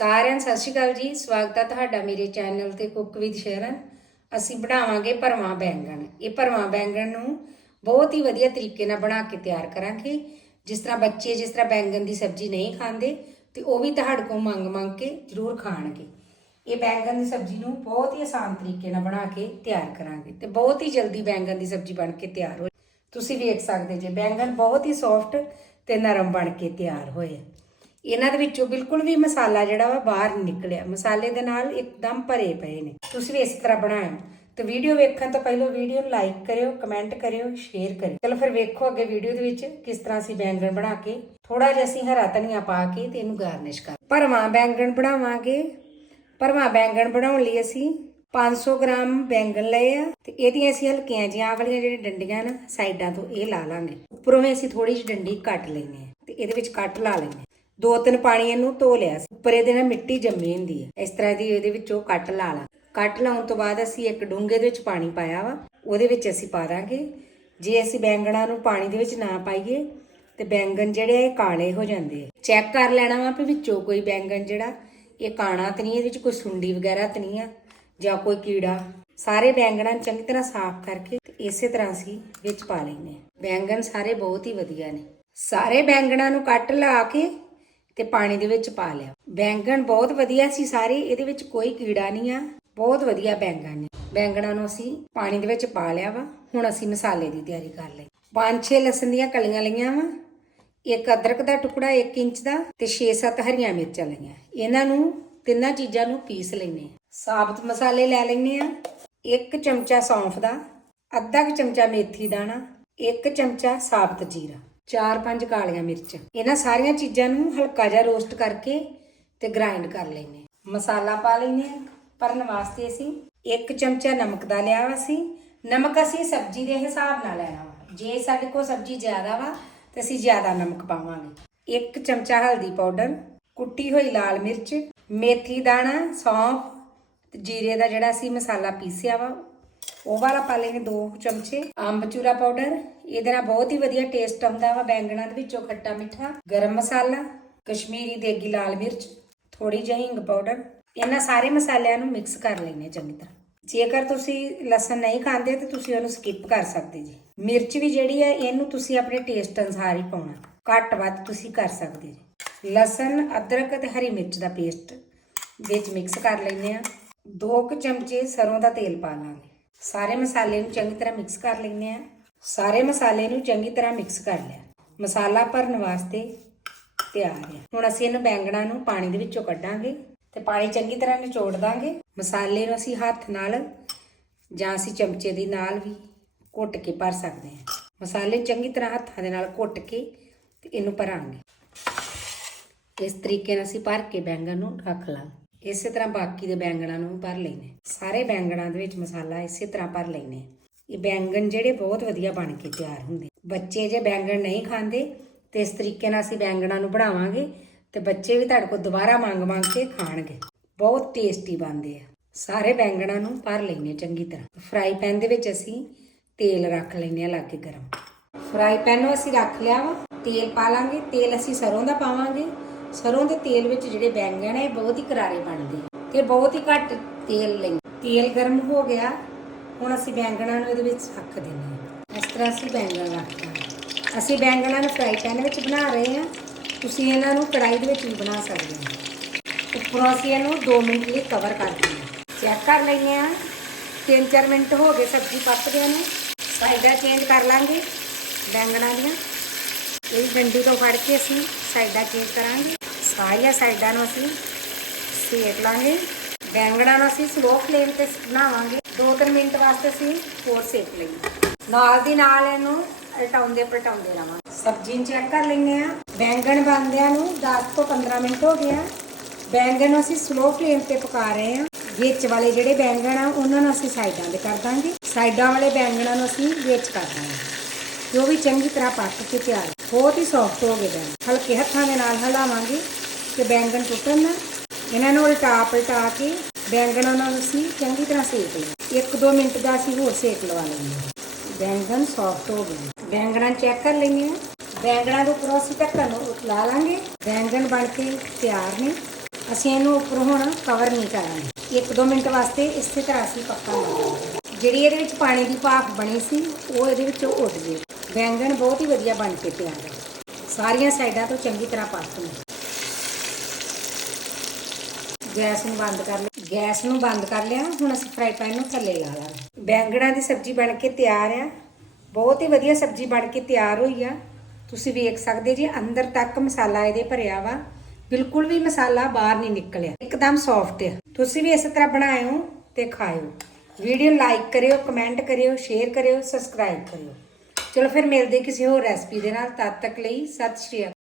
ਸਾਰਿਆਂ ਨੂੰ ਸਤਿ ਸ਼੍ਰੀ ਅਕਾਲ ਜੀ। ਸਵਾਗਤ ਹੈ ਤੁਹਾਡਾ ਮੇਰੇ ਚੈਨਲ ਤੇ ਕੁੱਕ ਵਿਦ ਸ਼ਰਨ ਅਸੀਂ ਬਣਾਵਾਂਗੇ ਭਰਵਾਂ ਬੈਂਗਣ। ਇਹ ਭਰਵਾਂ ਬੈਂਗਣ ਨੂੰ ਬਹੁਤ ਹੀ ਵਧੀਆ ਤਰੀਕੇ ਨਾਲ ਬਣਾ ਕੇ ਤਿਆਰ ਕਰਾਂਗੇ। ਜਿਸ ਤਰ੍ਹਾਂ ਬੱਚੇ ਜਿਸ ਤਰ੍ਹਾਂ ਬੈਂਗਣ ਦੀ ਸਬਜ਼ੀ ਨਹੀਂ ਖਾਂਦੇ, ਤੇ ਉਹ ਵੀ ਤੁਹਾਡੇ ਕੋਲ ਮੰਗ ਮੰਗ ਕੇ ਜ਼ਰੂਰ ਖਾਣਗੇ। ਇਹ ਬੈਂਗਣ ਦੀ ਸਬਜ਼ੀ ਨੂੰ ਬਹੁਤ ਹੀ ਆਸਾਨ ਤਰੀਕੇ ਨਾਲ ਬਣਾ ਕੇ ਤਿਆਰ ਕਰਾਂਗੇ ਤੇ ਬਹੁਤ ਹੀ ਜਲਦੀ ਬੈਂਗਣ ਦੀ ਸਬਜ਼ੀ ਬਣ ਕੇ ਤਿਆਰ ਹੋ ਤੁਸੀਂ ਵੇਖ ਸਕਦੇ ਜੇ, ਬੈਂਗਣ ਬਹੁਤ ਹੀ ਸੌਫਟ ਤੇ ਨਰਮ ਬਣ ਕੇ ਤਿਆਰ ਹੋਏ ਆ। ਇਹਨਾਂ ਦੇ ਵਿੱਚੋਂ ਬਿਲਕੁਲ ਵੀ ਮਸਾਲਾ ਜਿਹੜਾ ਵਾ ਬਾਹਰ ਨਹੀਂ ਨਿਕਲਿਆ। ਮਸਾਲੇ ਦੇ ਨਾਲ ਇੱਕਦਮ ਭਰੇ ਪਏ ਨੇ। ਤੁਸੀਂ ਵੀ ਇਸ ਤਰ੍ਹਾਂ ਬਣਾਇਓ। ਤੇ ਵੀਡੀਓ ਵੇਖਣ ਤੋਂ ਪਹਿਲਾਂ ਵੀਡੀਓ ਨੂੰ ਲਾਈਕ ਕਰਿਓ ਕਮੈਂਟ ਕਰਿਓ ਸ਼ੇਅਰ ਕਰਿਓ। ਚਲੋ ਫਿਰ ਵੇਖੋ ਅੱਗੇ ਵੀਡੀਓ ਦੇ ਵਿੱਚ ਕਿਸ ਤਰ੍ਹਾਂ ਅਸੀਂ ਬੈਂਗਣ ਬਣਾ ਕੇ ਥੋੜਾ ਜਿਹਾ ਅਸੀਂ ਹਰਾ ਧਨੀਆ ਪਾ ਕੇ ਤੇ ਇਹਨੂੰ ਗਾਰਨਿਸ਼ ਕਰ। ਭਰਵਾਂ ਬੈਂਗਣ ਬਣਾਵਾਂਗੇ। ਭਰਵਾਂ ਬੈਂਗਣ ਬਣਾਉਣ ਲਈ ਅਸੀਂ 500 ਗ੍ਰਾਮ ਬੈਂਗਣ ਲਏ ਆ ਤੇ ਇਹਦੀਆਂ ਅਸੀਂ ਹਲਕੀਆਂ ਜਿਹੀਆਂ ਆਹ ਵਾਲੀਆਂ ਜਿਹੜੀਆਂ ਡੰਡੀਆਂ ਨਾ, ਸਾਈਡਾਂ ਤੋਂ ਇਹ ਲਾ ਲਾਂਗੇ। ਉੱਪਰੋਂ ਵੀ ਅਸੀਂ ਥੋੜੀ ਜਿਹੀ ਡੰਡੀ ਕੱਟ ਲੈਣੀ ਹੈ ਤੇ ਇਹਦੇ ਵਿੱਚ ਕੱਟ ਲਾ ਲੈਣੇ ਦੋ ਤਿੰਨ ਪਾਣੀ ਇਹਨੂੰ ਧੋ ਲਿਆ ਸੀ। ਉੱਪਰ ਇਹਦੇ ਨਾਲ ਮਿੱਟੀ ਜੰਮੀ ਹੁੰਦੀ ਹੈ ਇਸ ਤਰ੍ਹਾਂ ਦੀ ਇਹਦੇ ਵਿੱਚੋਂ ਕੱਟ ਲਾ ਲਾ। ਕੱਟ ਲਾਉਣ ਤੋਂ ਬਾਅਦ ਅਸੀਂ ਇੱਕ ਡੂੰਘੇ ਦੇ ਵਿੱਚ ਪਾਣੀ ਪਾਇਆ ਵਾ। ਉਹਦੇ ਵਿੱਚ ਅਸੀਂ ਪਾ ਦਾਂਗੇ। ਜੇ ਅਸੀਂ ਬੈਂਗਣਾ ਨੂੰ ਪਾਣੀ ਦੇ ਵਿੱਚ ਨਾ ਪਾਈਏ, ਤੇ ਬੈਂਗਣ ਜਿਹੜੇ ਆ, ਇਹ ਕਾਲੇ ਹੋ ਜਾਂਦੇ ਆ। ਚੈੱਕ ਕਰ ਲੈਣਾ ਵਾ ਵੀ ਵਿੱਚੋਂ ਕੋਈ ਬੈਂਗਣ ਜਿਹੜਾ, ਇਹ ਕਾਣਾ ਤਾਂ ਨਹੀਂ, ਇਹਦੇ ਵਿੱਚ ਕੋਈ ਸੁੰਡੀ ਵਗੈਰਾ ਤਾਂ ਨਹੀਂ ਆ, ਜਾਂ ਕੋਈ ਕੀੜਾ। ਸਾਰੇ ਬੈਂਗਣਾਂ ਚੰਗੀ ਤਰ੍ਹਾਂ ਸਾਫ਼ ਕਰਕੇ ਤੇ ਇਸੇ ਤਰ੍ਹਾਂ ਅਸੀਂ ਵਿੱਚ ਪਾ ਲੈਣੇ ਬੈਂਗਣ ਸਾਰੇ ਬਹੁਤ ਹੀ ਵਧੀਆ ਨੇ। ਸਾਰੇ ਬੈਂਗਣਾਂ ਨੂੰ ਕੱਟ ਲਾ ਕੇ ਤੇ ਪਾਣੀ ਦੇ ਵਿੱਚ ਪਾ ਲਿਆ। ਬੈਂਗਣ ਬਹੁਤ ਵਧੀਆ ਸੀ ਸਾਰੇ, ਇਹਦੇ ਵਿੱਚ ਕੋਈ ਕੀੜਾ ਨਹੀਂ ਆ। ਬਹੁਤ ਵਧੀਆ ਬੈਂਗਣ ਨੇ। ਬੈਂਗਣਾਂ ਨੂੰ ਅਸੀਂ ਪਾਣੀ ਦੇ ਵਿੱਚ ਪਾ ਲਿਆ ਵਾ। ਹੁਣ ਅਸੀਂ ਮਸਾਲੇ ਦੀ ਤਿਆਰੀ ਕਰ ਲਈ। ਪੰਜ ਛੇ ਲਸਣ ਦੀਆਂ ਕਲੀਆਂ ਲਈਆਂ ਵਾ। ਇੱਕ ਅਦਰਕ ਦਾ ਟੁਕੜਾ 1 ਇੰਚ ਦਾ ਤੇ 6-7 ਹਰੀਆਂ ਮਿਰਚਾਂ ਲਈਆਂ। ਇਹਨਾਂ ਨੂੰ ਤਿੰਨਾਂ ਚੀਜ਼ਾਂ ਨੂੰ ਪੀਸ ਲੈਣੇ ਸਾਬਤ ਮਸਾਲੇ ਲੈ ਲੈਣੇ ਆ ਇੱਕ ਚਮਚਾ ਸੌਂਫ ਦਾ, ਅੱਧਾ ਕੁ ਚਮਚਾ ਮੇਥੀ ਦਾਣਾ, ਇੱਕ ਚਮਚਾ ਸਾਬਤ ਜੀਰਾ। ਚਾਰ ਪੰਜ ਕਾਲੀਆਂ ਮਿਰਚ। ਇਹਨਾਂ ਸਾਰੀਆਂ ਚੀਜ਼ਾਂ ਨੂੰ ਹਲਕਾ ਜਿਹਾ ਰੋਸਟ ਕਰਕੇ ਤੇ ਗ੍ਰਾਈਂਡ ਕਰ ਲੈਣੇ ਮਸਾਲਾ ਪਾ ਲੈਣੇ ਭਰਨ ਵਾਸਤੇ ਅਸੀਂ ਇੱਕ ਚਮਚਾ ਨਮਕ ਦਾ ਲਿਆ ਵਾ ਸੀ ਨਮਕ ਅਸੀਂ ਸਬਜ਼ੀ ਦੇ ਹਿਸਾਬ ਨਾਲ ਲੈਣਾ ਵਾ। ਜੇ ਸਾਡੇ ਕੋਲ ਸਬਜ਼ੀ ਜ਼ਿਆਦਾ ਵਾ ਤੇ ਅਸੀਂ ਜ਼ਿਆਦਾ ਨਮਕ ਪਾਵਾਂਗੇ। ਇੱਕ ਚਮਚਾ ਹਲਦੀ ਪਾਊਡਰ, ਕੁੱਟੀ ਹੋਈ ਲਾਲ ਮਿਰਚ, ਮੇਥੀ ਦਾਣਾ, ਸੌਂਫ ਤੇ ਜੀਰੇ ਦਾ ਜਿਹੜਾ ਅਸੀਂ ਮਸਾਲਾ ਪੀਸਿਆ ਵਾ ਉਹ ਵਾਲਾ ਪਾ ਲੈਣੇ 2 ਚਮਚੇ ਅੰਬਚੂਰਾ ਪਾਊਡਰ। ਇਹਦੇ ਨਾਲ ਬਹੁਤ ਹੀ ਵਧੀਆ ਟੇਸਟ ਆਉਂਦਾ ਵਾ ਬੈਂਗਣਾ ਦੇ ਵਿੱਚੋਂ ਖੱਟਾ ਮਿੱਠਾ, ਗਰਮ ਮਸਾਲਾ, ਕਸ਼ਮੀਰੀ ਦੇਗੀ ਲਾਲ ਮਿਰਚ ਥੋੜੀ ਜਿਹੀ ਹਿੰਗ ਪਾਊਡਰ। ਇਹਨਾਂ ਸਾਰੇ ਮਸਾਲਿਆਂ ਨੂੰ ਮਿਕਸ ਕਰ ਲੈਣੇ ਚੰਗੀ ਤਰ੍ਹਾਂ। ਜੇਕਰ ਤੁਸੀਂ ਲਸਣ ਨਹੀਂ ਖਾਂਦੇ ਤਾਂ ਤੁਸੀਂ ਉਹਨੂੰ ਸਕਿਪ ਕਰ ਸਕਦੇ ਜੀ। ਮਿਰਚ ਵੀ ਜਿਹੜੀ ਹੈ, ਇਹਨੂੰ ਤੁਸੀਂ ਆਪਣੇ ਟੇਸਟ ਅਨੁਸਾਰ ਹੀ ਪਾਉਣਾ। ਘੱਟ ਵੱਧ ਤੁਸੀਂ ਕਰ ਸਕਦੇ ਜੀ। ਲਸਣ, ਅਦਰਕ ਤੇ ਹਰੀ ਮਿਰਚ ਦਾ ਪੇਸਟ ਵਿੱਚ ਮਿਕਸ ਕਰ ਲੈਂਦੇ ਆ ਦੋ ਕੁ ਚਮਚੇ ਸਰੋਂ ਦਾ ਤੇਲ ਪਾ ਲਾਂਗੇ। ਸਾਰੇ ਮਸਾਲੇ ਨੂੰ ਚੰਗੀ ਤਰ੍ਹਾਂ ਮਿਕਸ ਕਰ ਲੈਂਦੇ ਆ ਸਾਰੇ ਮਸਾਲੇ ਨੂੰ ਚੰਗੀ ਤਰ੍ਹਾਂ ਮਿਕਸ ਕਰ ਲਿਆ। ਮਸਾਲਾ ਭਰਨ ਵਾਸਤੇ ਤਿਆਰ ਹੈ। ਹੁਣ ਅਸੀਂ ਇਹਨਾਂ ਬੈਂਗਣਾਂ ਨੂੰ ਪਾਣੀ ਦੇ ਵਿੱਚੋਂ ਕੱਢਾਂਗੇ ਤੇ ਪਾਣੀ ਚੰਗੀ ਤਰ੍ਹਾਂ ਨਿਚੋੜ ਦਾਂਗੇ। ਮਸਾਲੇ ਨੂੰ ਅਸੀਂ ਹੱਥ ਨਾਲ ਜਾਂ ਅਸੀਂ ਚਮਚੇ ਦੇ ਨਾਲ ਵੀ ਘੁੱਟ ਕੇ ਭਰ ਸਕਦੇ ਹਾਂ। ਮਸਾਲੇ ਚੰਗੀ ਤਰ੍ਹਾਂ ਹੱਥਾਂ ਦੇ ਨਾਲ ਘੁੱਟ ਕੇ ਤੇ ਇਹਨੂੰ ਭਰਾਂਗੇ। ਇਸ ਤਰੀਕੇ ਨਾਲ ਅਸੀਂ ਭਰ ਕੇ ਬੈਂਗਣ ਨੂੰ ਰੱਖ ਲਾਂਗੇ। ਇਸੇ ਤਰ੍ਹਾਂ ਬਾਕੀ ਦੇ ਬੈਂਗਣਾਂ ਨੂੰ ਭਰ ਲੈਣੇ ਸਾਰੇ ਬੈਂਗਣਾਂ ਦੇ ਵਿੱਚ ਮਸਾਲਾ ਇਸੇ ਤਰ੍ਹਾਂ ਭਰ ਲੈਣੇ ਇਹ ਬੈਂਗਣ ਜਿਹੜੇ ਬਹੁਤ ਵਧੀਆ ਬਣ ਕੇ ਤਿਆਰ ਹੁੰਦੇ ਬੱਚੇ ਜੇ ਬੈਂਗਣ ਨਹੀਂ ਖਾਂਦੇ, ਤੇ ਇਸ ਤਰੀਕੇ ਨਾਲ ਅਸੀਂ ਬੈਂਗਣਾਂ ਨੂੰ ਬਣਾਵਾਂਗੇ ਤੇ ਬੱਚੇ ਵੀ ਤੁਹਾਡੇ ਕੋਲ ਦੁਬਾਰਾ ਮੰਗ ਮੰਗ ਕੇ ਖਾਣਗੇ। ਬਹੁਤ ਟੇਸਟੀ ਬਣਦੇ ਆ। ਸਾਰੇ ਬੈਂਗਣਾਂ ਨੂੰ ਭਰ ਲੈਣੇ ਚੰਗੀ ਤਰ੍ਹਾਂ। ਫਰਾਈ ਪੈਨ ਦੇ ਵਿੱਚ ਅਸੀਂ ਤੇਲ ਰੱਖ ਲੈਣੇ ਆ ਲਾਗੇ ਗਰਮ। ਫਰਾਈ ਪੈਨ ਨੂੰ ਅਸੀਂ ਰੱਖ ਲਿਆ ਵਾ। ਤੇਲ ਪਾ ਲਾਂਗੇ। ਤੇਲ ਅਸੀਂ ਸਰੋਂ ਦਾ ਪਾਵਾਂਗੇ। ਸਰੋਂ ਦੇ ਤੇਲ ਵਿੱਚ ਜਿਹੜੇ ਬੈਂਗਣ ਹੈ ਇਹ ਬਹੁਤ ਹੀ ਕਰਾਰੇ ਬਣਦੇ ਆ ਤੇ ਬਹੁਤ ਹੀ ਘੱਟ ਤੇਲ ਲਈ ਤੇਲ ਗਰਮ ਹੋ ਗਿਆ, ਹੁਣ ਅਸੀਂ ਬੈਂਗਣਾਂ ਨੂੰ ਇਹਦੇ ਵਿੱਚ ਰੱਖ ਦਿੰਦੇ ਹਾਂ ਇਸ ਤਰ੍ਹਾਂ ਅਸੀਂ ਬੈਂਗਣ ਰੱਖਦੇ ਦਾਂਗੇ ਅਸੀਂ ਬੈਂਗਣਾਂ ਨੂੰ ਫਰਾਈ ਪੈਨ ਵਿੱਚ ਬਣਾ ਰਹੇ ਹਾਂ ਤੁਸੀਂ ਇਹਨਾਂ ਨੂੰ ਕੜਾਈ ਦੇ ਵਿੱਚ ਵੀ ਬਣਾ ਸਕਦੇ ਹੋ। ਉੱਪਰੋਂ ਅਸੀਂ ਇਹਨੂੰ 2 ਮਿੰਟ ਲਈ ਕਵਰ ਕਰ ਦਿੰਦੇ ਹਾਂ ਚੈੱਕ ਕਰ ਲੈਂਦੇ ਹਾਂ 3-4 ਮਿੰਟ ਹੋ ਗਏ ਸਬਜ਼ੀ ਪੱਕਦਿਆਂ ਨੂੰ। ਸਾਈਡਾਂ ਚੇਂਜ ਕਰ ਲਾਂਗੇ ਬੈਂਗਣਾਂ ਦੀਆਂ। ਇਹ ਡੰਡੀ ਤੋਂ ਫੜ ਕੇ ਅਸੀਂ ਸਾਈਡਾਂ ਚੇਂਜ ਕਰਾਂਗੇ। ਸਾਰੀਆਂ ਸਾਈਡਾਂ ਨੂੰ ਅਸੀਂ ਸੇਕ ਲਾਂਗੇ। ਬੈਂਗਣਾਂ ਨੂੰ ਅਸੀਂ ਸਲੋ ਫਲੇਮ ਤੇ ਬਣਾਵਾਂਗੇ। 2-3 ਮਿੰਟ ਵਾਸਤੇ ਅਸੀਂ ਹੋਰ ਸੇਕ ਲਈਏ। ਨਾਲ ਦੀ ਨਾਲ ਇਹਨੂੰ ਉਲਟਾਉਂਦੇ ਪਲਟਾਉਂਦੇ ਰਵਾਂਗੇ। ਸਬਜ਼ੀ ਨੂੰ ਚੈੱਕ ਕਰ ਲੈਂਦੇ ਆ ਬੈਂਗਣ ਬਣਦਿਆਂ ਨੂੰ 10 ਤੋਂ 15 ਮਿੰਟ ਹੋ ਗਏ ਆ। ਬੈਂਗਣ ਨੂੰ ਅਸੀਂ ਸਲੋ ਫਲੇਮ ਤੇ ਪਕਾ ਰਹੇ ਆ ਵਿੱਚ ਵਾਲੇ ਜਿਹੜੇ ਬੈਂਗਣ ਆ, ਉਹਨਾਂ ਨੂੰ ਅਸੀਂ ਸਾਈਡਾਂ ਤੇ ਕਰ ਦਾਂਗੇ। ਸਾਈਡਾਂ ਵਾਲੇ ਬੈਂਗਣਾਂ ਨੂੰ ਅਸੀਂ ਵਿੱਚ ਕਰ ਦਾਂਗੇ। ਜੋ ਵੀ ਚੰਗੀ ਤਰ੍ਹਾਂ ਪੱਕ ਕੇ ਤਿਆਰ ਬਹੁਤ ਹੀ ਸੌਫਟ ਹੋ ਗਏ ਬੈਂਗਣ। ਹਲਕੇ ਹੱਥਾਂ ਦੇ ਨਾਲ ਹਲਾਵਾਂਗੇ ਕਿ ਬੈਂਗਣ ਟੁੱਟਣ ਨਾ ਇਹਨਾਂ ਨੂੰ ਉਲਟਾ ਪਲਟਾ ਕੇ ਬੈਂਗਣਾਂ ਨੂੰ ਅਸੀਂ ਚੰਗੀ ਤਰ੍ਹਾਂ ਸੇਕ ਲਈਏ ਇੱਕ ਦੋ ਮਿੰਟ ਦਾ ਅਸੀਂ ਹੋਰ ਸੇਕ ਲਵਾ ਲੈਂਦੇ ਬੈਂਗਣ ਸੌਫਟ ਹੋ ਗਏ। ਬੈਂਗਣਾਂ ਚੈੱਕ ਕਰ ਲੈਂਦੇ ਆ ਬੈਂਗਣਾਂ ਦੇ ਉੱਪਰੋਂ ਅਸੀਂ ਢੱਕਣ ਨੂੰ ਲਾ ਲਾਂਗੇ। ਬੈਂਗਣ ਬਣ ਕੇ ਤਿਆਰ ਨੇ। ਅਸੀਂ ਇਹਨੂੰ ਉੱਪਰੋਂ ਹੁਣ ਕਵਰ ਨਹੀਂ ਕਰਾਂਗੇ। ਇੱਕ ਦੋ ਮਿੰਟ ਵਾਸਤੇ ਇਸੇ ਤਰ੍ਹਾਂ ਅਸੀਂ ਪੱਕਾ ਲਾਵਾਂਗੇ ਜਿਹੜੀ ਇਹਦੇ ਵਿੱਚ ਪਾਣੀ ਦੀ ਭਾਫ ਬਣੀ ਸੀ, ਉਹ ਇਹਦੇ ਵਿੱਚ ਉੱਡ ਜੇ ਬੈਂਗਣ ਬਹੁਤ ਹੀ ਵਧੀਆ ਬਣ ਕੇ ਤਿਆਰ ਹੈ। ਸਾਰੀਆਂ ਸਾਈਡਾਂ ਤੋਂ ਚੰਗੀ ਤਰ੍ਹਾਂ ਪੱਕ ਲਓ ਗੈਸ ਨੂੰ ਬੰਦ ਕਰ ਲਿਆ। ਗੈਸ ਨੂੰ ਬੰਦ ਕਰ ਲਿਆ, ਹੁਣ ਅਸੀਂ ਫਰਾਈ ਪੈਨ ਨੂੰ ਥੱਲੇ ਲਾ ਲਾਂਗੇ। ਬੈਂਗਣਾਂ ਦੀ ਸਬਜ਼ੀ ਬਣ ਕੇ ਤਿਆਰ ਆ। ਬਹੁਤ ਹੀ ਵਧੀਆ ਸਬਜ਼ੀ ਬਣ ਕੇ ਤਿਆਰ ਹੋਈ ਆ। ਤੁਸੀਂ ਵੇਖ ਸਕਦੇ ਜੀ, ਅੰਦਰ ਤੱਕ ਮਸਾਲਾ ਇਹਦੇ ਭਰਿਆ ਵਾ। ਬਿਲਕੁਲ ਵੀ ਮਸਾਲਾ ਬਾਹਰ ਨਹੀਂ ਨਿਕਲਿਆ। ਇੱਕਦਮ ਸੌਫਟ ਆ। ਤੁਸੀਂ ਵੀ ਇਸੇ ਤਰ੍ਹਾਂ ਬਣਾਇਓ ਤੇ ਖਾਇਓ। ਵੀਡੀਓ ਲਾਈਕ ਕਰਿਓ ਕਮੈਂਟ ਕਰਿਓ ਸ਼ੇਅਰ ਕਰਿਓ ਸਬਸਕ੍ਰਾਈਬ ਕਰਿਓ। ਚਲੋ ਫਿਰ ਮਿਲਦੇ ਕਿਸੇ ਹੋਰ ਰੈਸਪੀ ਦੇ ਨਾਲ। ਤਦ ਤੱਕ ਲਈ ਸਤਿ ਸ਼੍ਰੀ ਅਕਾਲ।